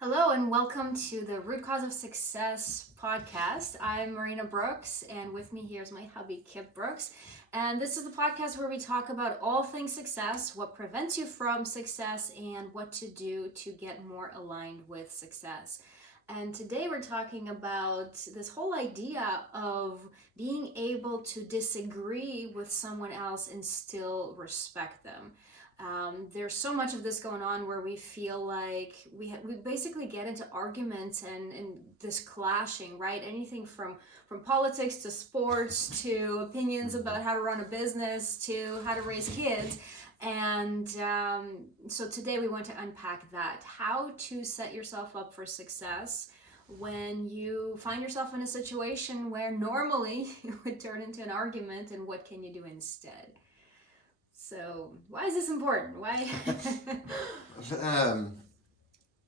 Hello and welcome to the Root Cause of Success podcast. I'm Marina Brooks, and with me here is my hubby Kip Brooks. And this is the podcast where we talk about all things success, what prevents you from success, and what to do to get more aligned with success. And today we're talking about this whole idea of being able to disagree with someone else and still respect them. There's so much of this going on where we feel like we basically get into arguments and this clashing, right? Anything from politics to sports to opinions about how to run a business to how to raise kids. And so today we want to unpack that, how to set yourself up for success when you find yourself in a situation where normally it would turn into an argument, and what can you do instead. So why is this important? Why? um,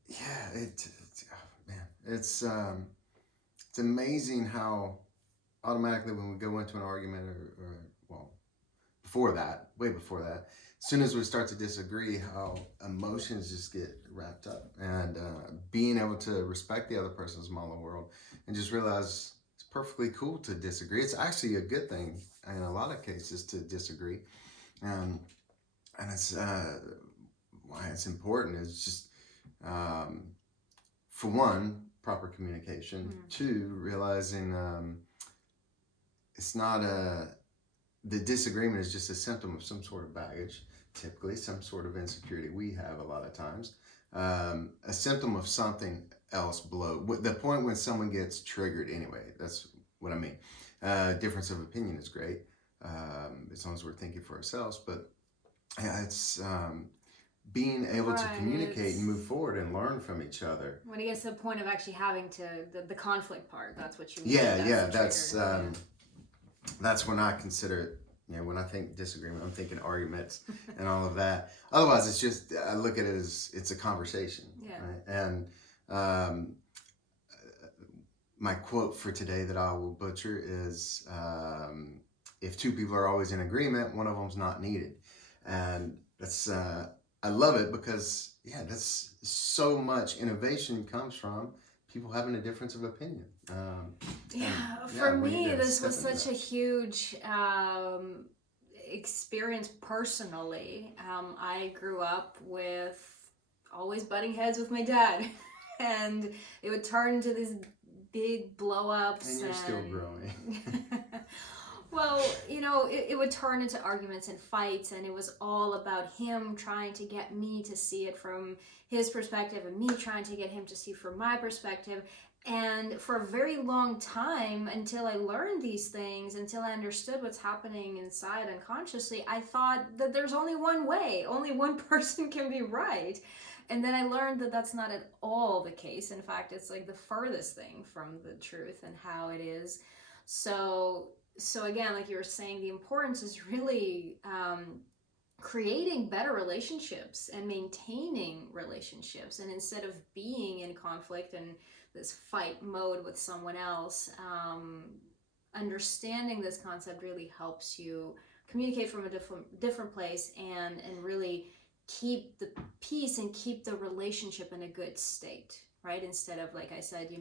yeah, oh, man, it's amazing how automatically when we go into an argument or well, before that, way before that, as soon as we start to disagree, how emotions just get wrapped up, and being able to respect the other person's model world and just realize it's perfectly cool to disagree. It's actually a good thing in a lot of cases to disagree. Um, and it's why it's important is just um, for one, proper communication. Two, realizing it's not the disagreement is just a symptom of some sort of baggage, typically some sort of insecurity we have a lot of times, a symptom of something else below the point when someone gets triggered. Anyway, that's what I mean. Difference of opinion is great, as long as we're thinking for ourselves, but yeah, it's being able to communicate and move forward and learn from each other. When it gets to the point of actually having to the conflict part, that's what you mean. That's when I consider it. When I think disagreement, I'm thinking arguments and all of that. Otherwise, it's just I look at it as it's a conversation. Yeah. Right? And my quote for today that I will butcher is, "If two people are always in agreement, one of them's not needed." And that's I love it because that's so much innovation comes from people having a difference of opinion. For me, this was such a huge experience personally. I grew up with always butting heads with my dad, and it would turn into these big blow-ups. And you're still growing. Well, it would turn into arguments and fights, and it was all about him trying to get me to see it from his perspective and me trying to get him to see from my perspective. And for a very long time, until I learned these things, until I understood what's happening inside unconsciously, I thought that there's only one way, only one person can be right. And then I learned that that's not at all the case. In fact, it's like the furthest thing from the truth and how it is. So again, like you were saying, the importance is really creating better relationships and maintaining relationships. And instead of being in conflict and this fight mode with someone else, understanding this concept really helps you communicate from a different place and really keep the peace and keep the relationship in a good state, right? Instead of, like I said,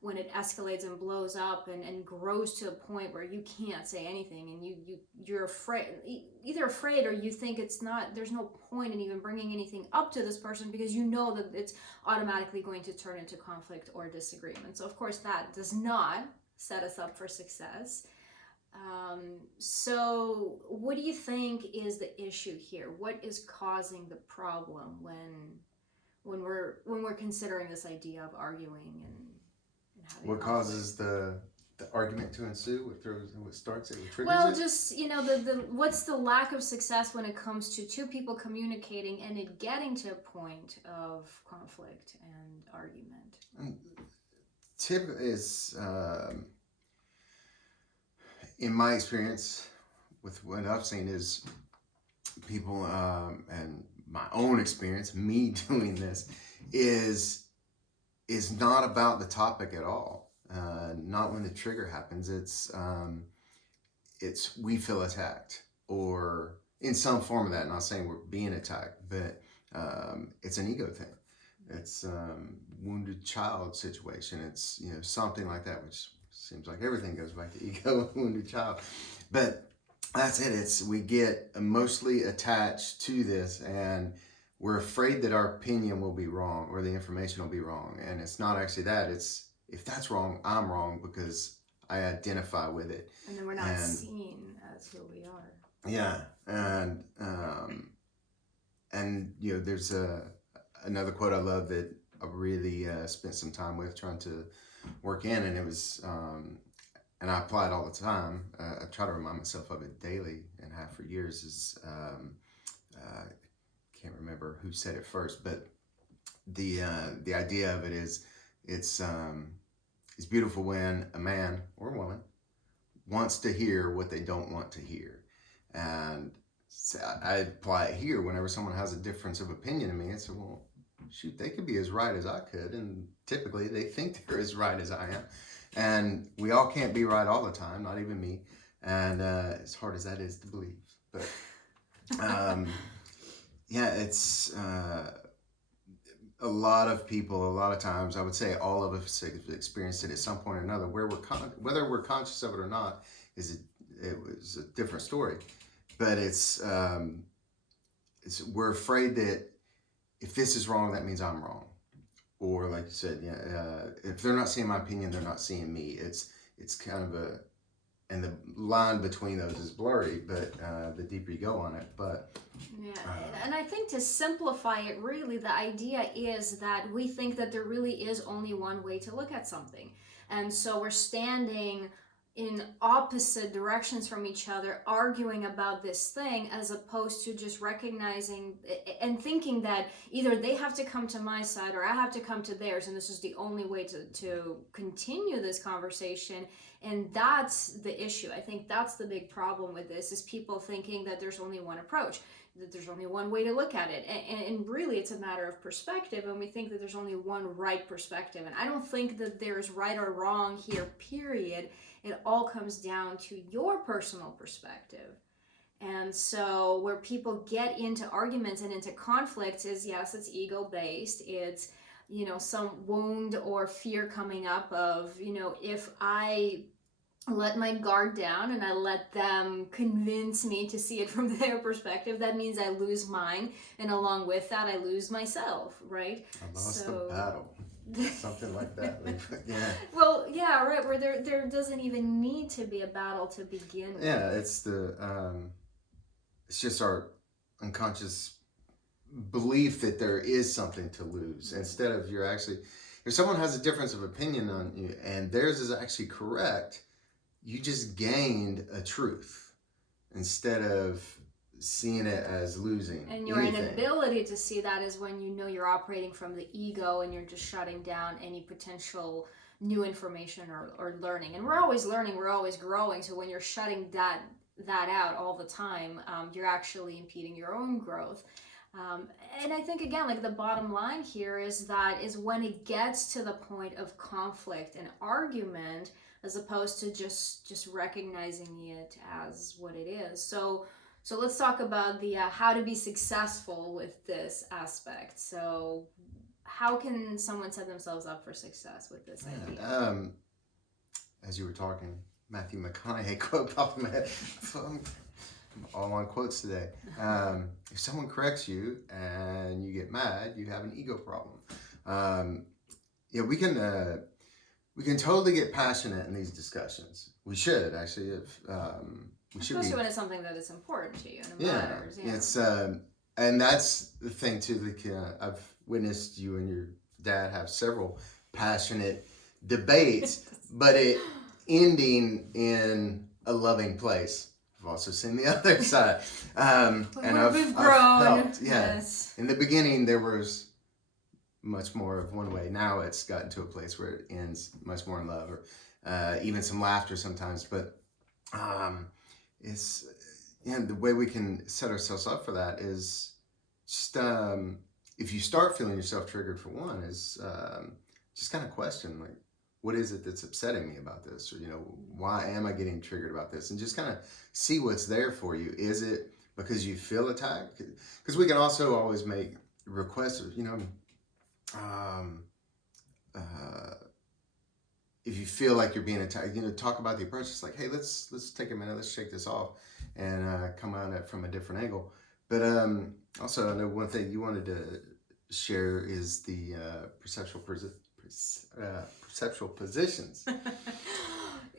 when it escalates and blows up and grows to a point where you can't say anything, and you're afraid, either afraid or you think there's no point in even bringing anything up to this person because you know that it's automatically going to turn into conflict or disagreement. So of course that does not set us up for success. So what do you think is the issue here? What is causing the problem when we're considering this idea of arguing and what causes the argument to ensue? What starts it? What triggers well, it? just the what's the lack of success when it comes to two people communicating and it getting to a point of conflict and argument. Tip is, in my experience, with what I've seen is people, and my own experience, me doing this, is not about the topic at all. Not when the trigger happens. It's we feel attacked, or in some form of that. Not saying we're being attacked, but it's an ego thing. It's wounded child situation. It's something like that, which seems like everything goes back to ego and wounded child. But that's it. It's we get emotionally attached to this, and we're afraid that our opinion will be wrong or the information will be wrong. And it's not actually that. It's if that's wrong, I'm wrong because I identify with it. And then we're not seen as who we are. Yeah, and there's another quote I love that I really spent some time with trying to work in, and it was, and I apply it all the time. I try to remind myself of it daily and have for years. Is can't remember who said it first, but the idea of it is it's beautiful when a man or a woman wants to hear what they don't want to hear, and so I apply it here whenever someone has a difference of opinion in me. And so, well, shoot, they could be as right as I could, and typically they think they're as right as I am, and we all can't be right all the time, not even me, and as hard as that is to believe, but yeah, it's a lot of people, a lot of times, I would say all of us have experienced it at some point or another, where whether we're conscious of it or not, it was a different story, but it's we're afraid that if this is wrong, that means I'm wrong. Or like you said, if they're not seeing my opinion, they're not seeing me. It's kind of and the line between those is blurry, but the deeper you go on it. But yeah, and I think to simplify it, really, the idea is that we think that there really is only one way to look at something. And so we're standing in opposite directions from each other, arguing about this thing, as opposed to just recognizing and thinking that either they have to come to my side or I have to come to theirs, and this is the only way to continue this conversation. And that's the issue. I think that's the big problem with this, is people thinking that there's only one approach, that there's only one way to look at it. And really, it's a matter of perspective, and we think that there's only one right perspective. And I don't think that there's right or wrong here, period. It all comes down to your personal perspective. And so where people get into arguments and into conflicts is, yes, it's ego-based. It's, some wound or fear coming up of, if I let my guard down and I let them convince me to see it from their perspective, that means I lose mine. And along with that, I lose myself, right? I lost the battle. Something like that. Yeah. Well, yeah, right. Where there doesn't even need to be a battle to begin with. Yeah, it's just our unconscious belief that there is something to lose, instead of if someone has a difference of opinion on you and theirs is actually correct, you just gained a truth instead of seeing it as losing. And your inability to see that is when you're operating from the ego and you're just shutting down any potential new information or learning. And we're always learning, we're always growing. So when you're shutting that out all the time, you're actually impeding your own growth. And I think, again, like the bottom line here is when it gets to the point of conflict and argument, as opposed to just recognizing it as what it is. So let's talk about the how to be successful with this aspect. So how can someone set themselves up for success with this idea? As you were talking, Matthew McConaughey quote popped in my head. I'm all on quotes today. If someone corrects you and you get mad, you have an ego problem. We can totally get passionate in these discussions. We should actually. Especially when it's something that is important to you and it matters. Yeah, it's and that's the thing too. I've witnessed you and your dad have several passionate debates, but it ending in a loving place. I've also seen the other side, and we've grown. I've felt, yes. In the beginning, there was much more of one way. Now it's gotten to a place where it ends much more in love, or even some laughter sometimes. But it's the way we can set ourselves up for that is just if you start feeling yourself triggered, for one, is just kind of question, like, what is it that's upsetting me about this, or why am I getting triggered about this, and just kind of see what's there for you. Is it because you feel attacked? Because we can also always make requests of, um, uh, if you feel like you're being attacked, talk about the approach. It's like, hey, let's take a minute, let's shake this off, and come at it from a different angle. But also, I know one thing you wanted to share is the perceptual positions.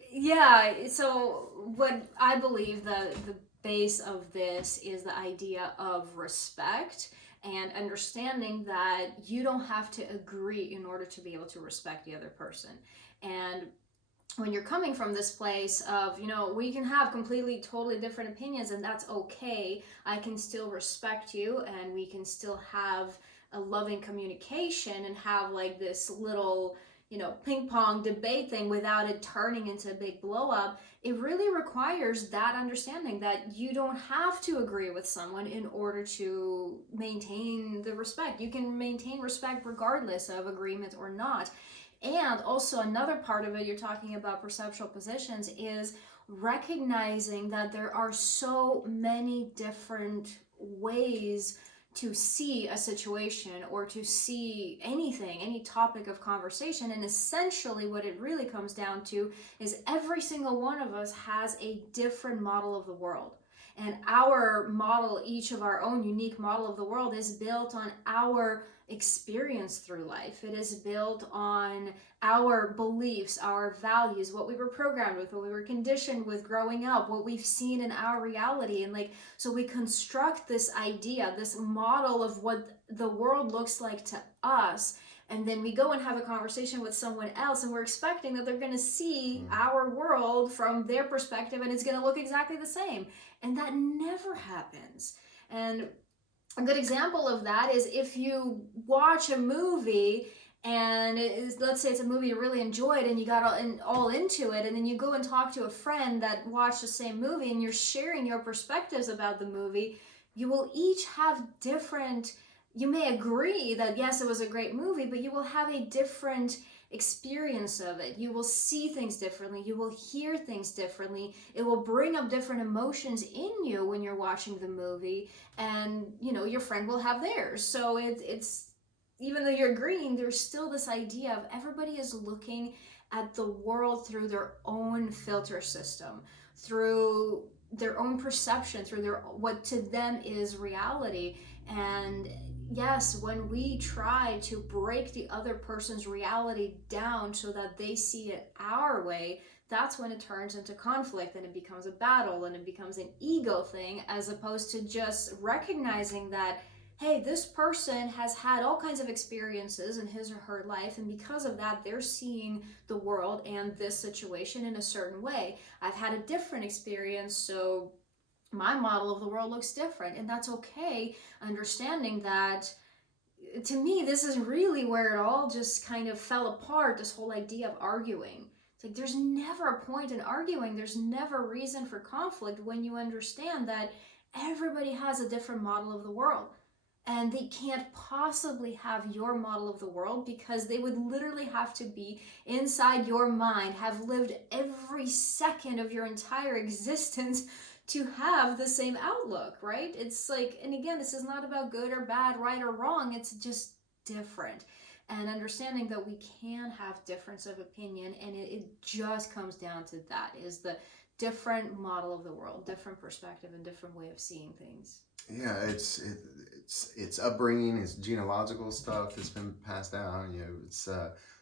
Yeah, so what I believe the base of this is the idea of respect and understanding that you don't have to agree in order to be able to respect the other person. And when you're coming from this place of, we can have completely, totally different opinions, and that's okay. I can still respect you, and we can still have a loving communication and have like this little, ping pong debate thing without it turning into a big blow up. It really requires that understanding that you don't have to agree with someone in order to maintain the respect. You can maintain respect regardless of agreement or not. And also, another part of it, you're talking about perceptual positions, is recognizing that there are so many different ways to see a situation or to see anything, any topic of conversation. And essentially, what it really comes down to is every single one of us has a different model of the world. And our model, each of our own unique model of the world, is built on our experience through life. It is built on our beliefs, our values, what we were programmed with, what we were conditioned with growing up, what we've seen in our reality. And so we construct this idea, this model of what the world looks like to us. And then we go and have a conversation with someone else, and we're expecting that they're going to see our world from their perspective, and it's going to look exactly the same. And that never happens. And a good example of that is if you watch a movie and let's say it's a movie you really enjoyed and you got all into it, and then you go and talk to a friend that watched the same movie and you're sharing your perspectives about the movie, you will each have different, you may agree that yes, it was a great movie, but you will have a different experience of it. You will see things differently. You will hear things differently. It will bring up different emotions in you when you're watching the movie, and your friend will have theirs. So it's even though you're agreeing, there's still this idea of everybody is looking at the world through their own filter system, through their own perception, through their what to them is reality. And yes, when we try to break the other person's reality down so that they see it our way, that's when it turns into conflict and it becomes a battle and it becomes an ego thing, as opposed to just recognizing that, hey, this person has had all kinds of experiences in his or her life, and because of that, they're seeing the world and this situation in a certain way. I've had a different experience, so my model of the world looks different, and that's okay. Understanding that, to me, this is really where it all just kind of fell apart, this whole idea of arguing. It's like there's never a point in arguing, there's never reason for conflict when you understand that everybody has a different model of the world. And they can't possibly have your model of the world, because they would literally have to be inside your mind, have lived every second of your entire existence to have the same outlook, right? It's like, and again, this is not about good or bad, right or wrong, it's just different. And understanding that we can have difference of opinion, and it just comes down to that, is the different model of the world, different perspective, and different way of seeing things. Yeah, it's upbringing, it's genealogical stuff that's been passed down. It's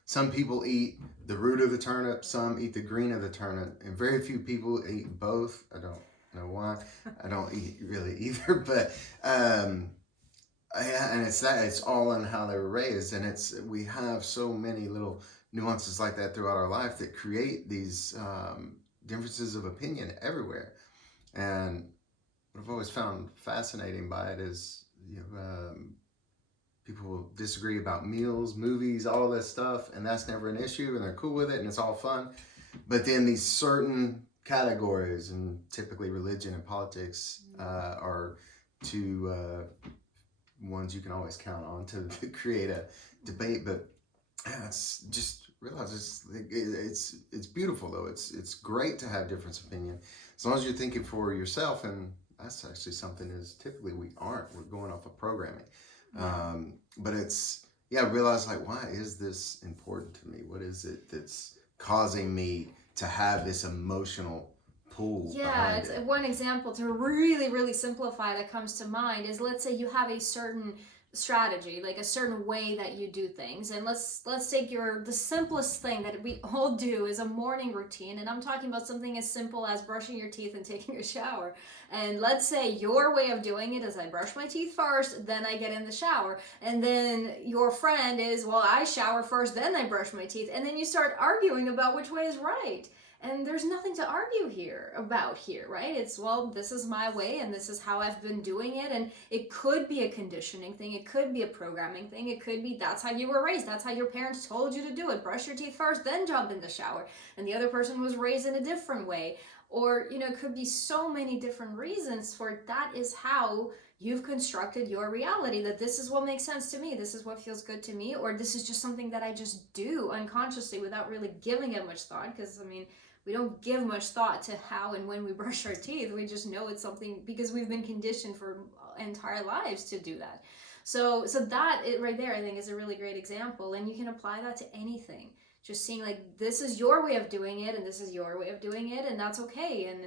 some people eat the root of the turnip, some eat the green of the turnip, and very few people eat both. I don't know why. I don't eat really either, but and it's all in how they were raised, and we have so many little nuances like that throughout our life that create these differences of opinion everywhere. And what I've always found fascinating by it is, people will disagree about meals, movies, all this stuff, and that's never an issue, and they're cool with it, and it's all fun. But then these certain categories, and typically religion and politics, are two ones you can always count on to create a debate. But it's just realize it's beautiful though. It's great to have difference of opinion as long as you're thinking for yourself, and that's actually something is typically we aren't. We're going off of programming. But it's yeah, realize like, why is this important to me? What is it that's causing me to have this emotional pull Yeah, behind it's it? one example to really, really simplify that comes to mind is, let's say you have a certain strategy, like a certain way that you do things. And let's take the simplest thing that we all do is a morning routine. And I'm talking about something as simple as brushing your teeth and taking a shower. And let's say your way of doing it is I brush my teeth first, then I get in the shower. And then your friend is, well, I shower first, then I brush my teeth. And then you start arguing about which way is right. And there's nothing to argue here, right? It's, well, this is my way and this is how I've been doing it. And it could be a conditioning thing, it could be a programming thing, it could be that's how you were raised, that's how your parents told you to do it. Brush your teeth first, then jump in the shower. And the other person was raised in a different way. Or, it could be so many different reasons for that is how you've constructed your reality, that this is what makes sense to me, this is what feels good to me, or this is just something that I just do unconsciously without really giving it much thought. Because, we don't give much thought to how and when we brush our teeth. We just know it's something because we've been conditioned for entire lives to do that. So that right there, I think, is a really great example, and you can apply that to anything. Just seeing like, this is your way of doing it, and this is your way of doing it, and that's okay, and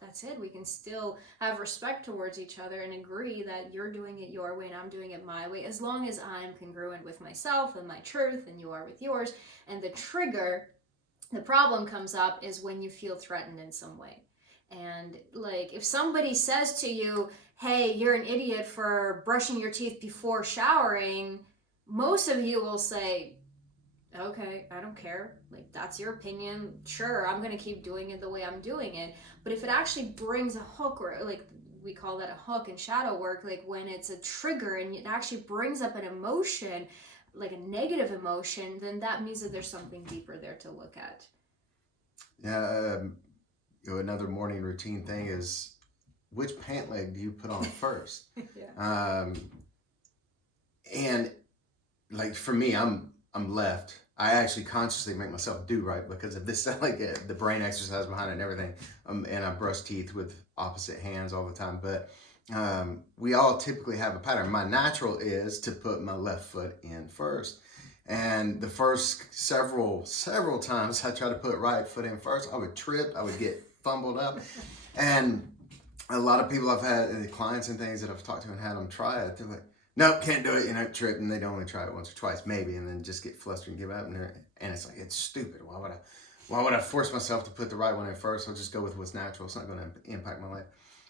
that's it. We can still have respect towards each other and agree that you're doing it your way and I'm doing it my way, as long as I'm congruent with myself and my truth, and you are with yours. And the problem comes up is when you feel threatened in some way. And like, if somebody says to you, hey, you're an idiot for brushing your teeth before showering, most of you will say, okay, I don't care. Like, that's your opinion. Sure, I'm going to keep doing it the way I'm doing it. But if it actually brings a hook, or like we call that a hook in shadow work, like when it's a trigger and it actually brings up an emotion, like a negative emotion, then that means that there's something deeper there to look at. Yeah, another morning routine thing is, which pant leg do you put on first? Yeah. And like for me, I'm left. I actually consciously make myself do right because of this, like the brain exercise behind it and everything. And I brush teeth with opposite hands all the time. But we all typically have a pattern. My natural is to put my left foot in first. And the first several times I tried to put right foot in first, I would trip, I would get fumbled up. And a lot of people I've had, the clients and things that I've talked to and had them try it, they're like, nope, can't do it, trip, and they'd only try it once or twice, maybe, and then just get flustered and give up. And it's like, it's stupid. Why would I force myself to put the right one in first? I'll just go with what's natural. It's not going to impact my life.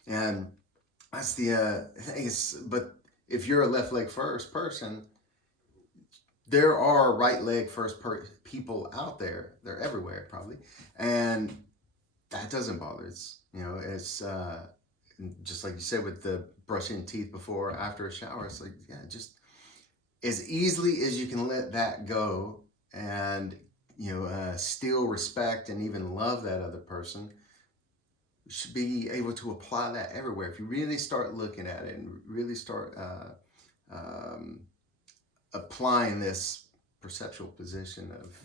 And that's the thing is, but if you're a left leg first person, there are right leg first people out there. They're everywhere probably, and that doesn't bother. It's just like you said with the brushing teeth before or after a shower. It's like, yeah, just as easily as you can let that go, and still respect and even love that other person. You should be able to apply that everywhere. If you really start looking at it and really start applying this perceptual position of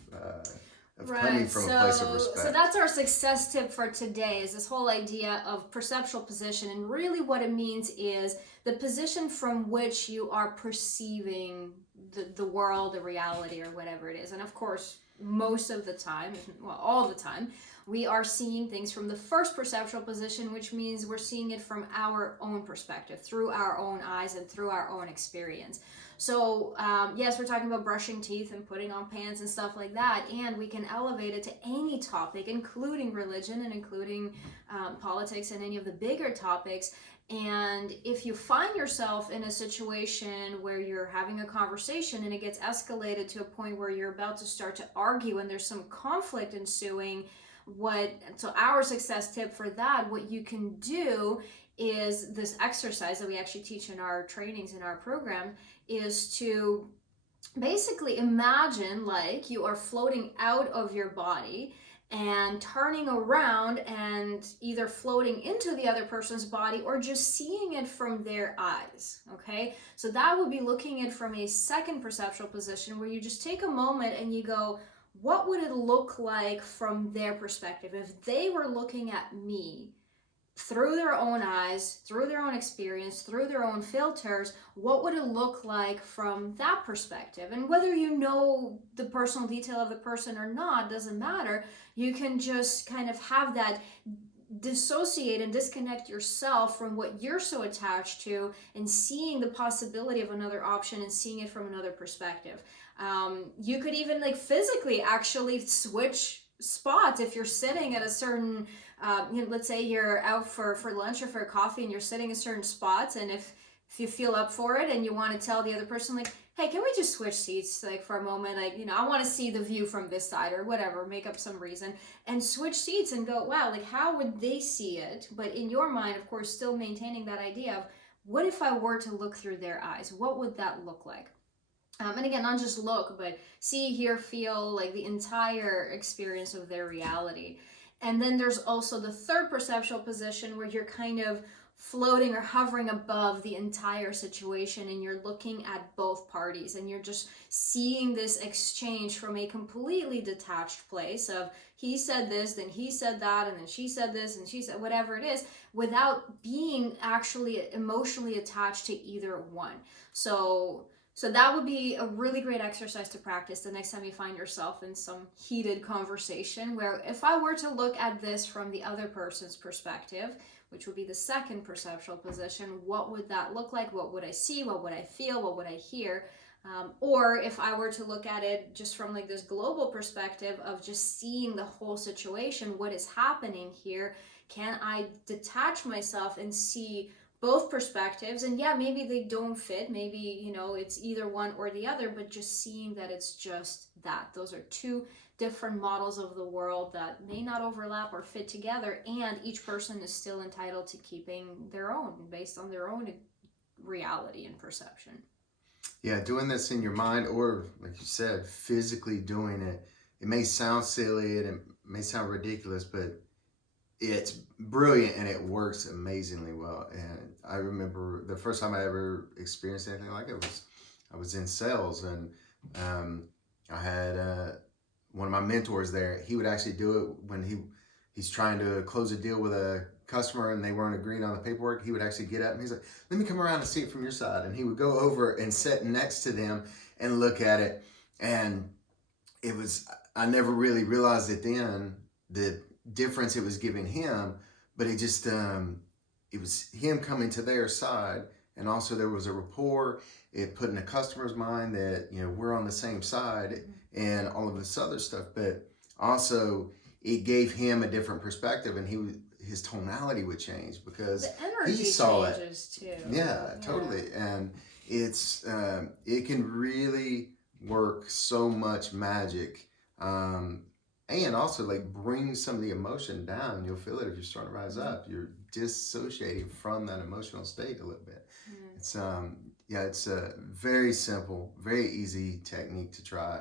coming from a place of respect. So that's our success tip for today, is this whole idea of perceptual position. And really what it means is the position from which you are perceiving the world, the reality, or whatever it is. And of course, most of the time, well, all the time, we are seeing things from the first perceptual position, which means we're seeing it from our own perspective, through our own eyes and through our own experience. So yes, we're talking about brushing teeth and putting on pants and stuff like that, and we can elevate it to any topic, including religion and including politics and any of the bigger topics. And if you find yourself in a situation where you're having a conversation and it gets escalated to a point where you're about to start to argue and there's some conflict ensuing, so our success tip for that, what you can do is this exercise that we actually teach in our trainings in our program, is to basically imagine like you are floating out of your body and turning around and either floating into the other person's body or just seeing it from their eyes. Okay, so that would be looking at it from a second perceptual position, where you just take a moment and you go, what would it look like from their perspective if they were looking at me through their own eyes, through their own experience, through their own filters, what would it look like from that perspective? And whether you know the personal detail of the person or not doesn't matter. You can just kind of have that dissociate and disconnect yourself from what you're so attached to, and seeing the possibility of another option and seeing it from another perspective. You could even like physically actually switch spots if you're sitting at a certain let's say you're out for lunch or for coffee and you're sitting in certain spots, and if you feel up for it and you want to tell the other person like, hey, can we just switch seats like for a moment, like, I want to see the view from this side or whatever, make up some reason and switch seats and go, wow, like how would they see it? But in your mind, of course, still maintaining that idea of what if I were to look through their eyes, what would that look like? And again, not just look, but see, hear, feel, like the entire experience of their reality. And then there's also the third perceptual position where you're kind of floating or hovering above the entire situation, and you're looking at both parties and you're just seeing this exchange from a completely detached place of he said this, then he said that, and then she said this and she said whatever it is, without being actually emotionally attached to either one. So that would be a really great exercise to practice the next time you find yourself in some heated conversation, where if I were to look at this from the other person's perspective, which would be the second perceptual position, what would that look like? What would I see? What would I feel? What would I hear? Or if I were to look at it just from like this global perspective of just seeing the whole situation, what is happening here? Can I detach myself and see both perspectives? And yeah, maybe they don't fit, maybe it's either one or the other, but just seeing that it's just that those are two different models of the world that may not overlap or fit together, and each person is still entitled to keeping their own based on their own reality and perception. Yeah, doing this in your mind, or like you said, physically doing it, it may sound silly and it may sound ridiculous, but it's brilliant and it works amazingly well. And I remember the first time I ever experienced anything like it was I was in sales, and I had one of my mentors there. He would actually do it when he's trying to close a deal with a customer and they weren't agreeing on the paperwork. He would actually get up and he's like, "Let me come around and see it from your side." And he would go over and sit next to them and look at it. And it was, I never really realized it then, the difference it was giving him, but it just it was him coming to their side, and also there was a rapport. It put in the customer's mind that we're on the same side and all of this other stuff, but also it gave him a different perspective, and his tonality would change because the energy he saw changes it too. Yeah, totally. And it's it can really work so much magic, and also like bring some of the emotion down. You'll feel it if you're starting to rise up. You're dissociating from that emotional state a little bit. It's it's a very simple, very easy technique to try,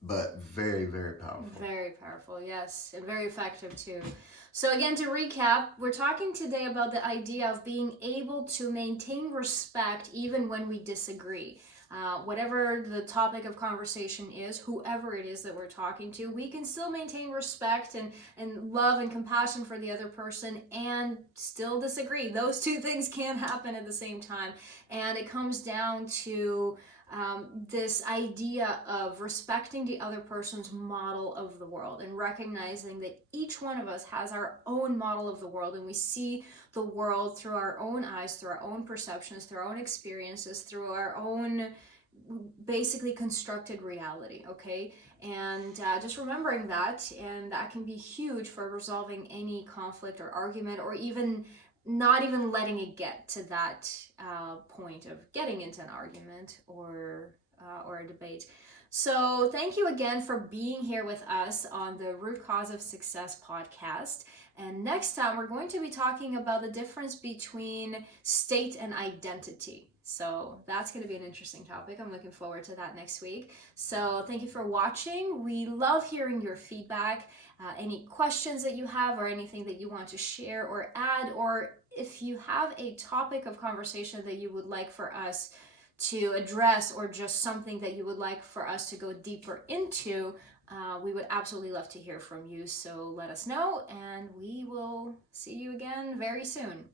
but very, very powerful. Very powerful, yes, and very effective too. So again, to recap, we're talking today about the idea of being able to maintain respect even when we disagree. Whatever the topic of conversation is, whoever it is that we're talking to, we can still maintain respect and love and compassion for the other person and still disagree. Those two things can happen at the same time. And it comes down to this idea of respecting the other person's model of the world and recognizing that each one of us has our own model of the world, and we see the world through our own eyes, through our own perceptions, through our own experiences, through our own basically constructed reality, okay? And just remembering that, and that can be huge for resolving any conflict or argument, or even not even letting it get to that point of getting into an argument or a debate. So thank you again for being here with us on the Root Cause of Success podcast. And next time we're going to be talking about the difference between state and identity. So that's going to be an interesting topic. I'm looking forward to that next week. So thank you for watching. We love hearing your feedback. Any questions that you have or anything that you want to share or add, or if you have a topic of conversation that you would like for us to address, or just something that you would like for us to go deeper into, We would absolutely love to hear from you. So let us know, and we will see you again very soon.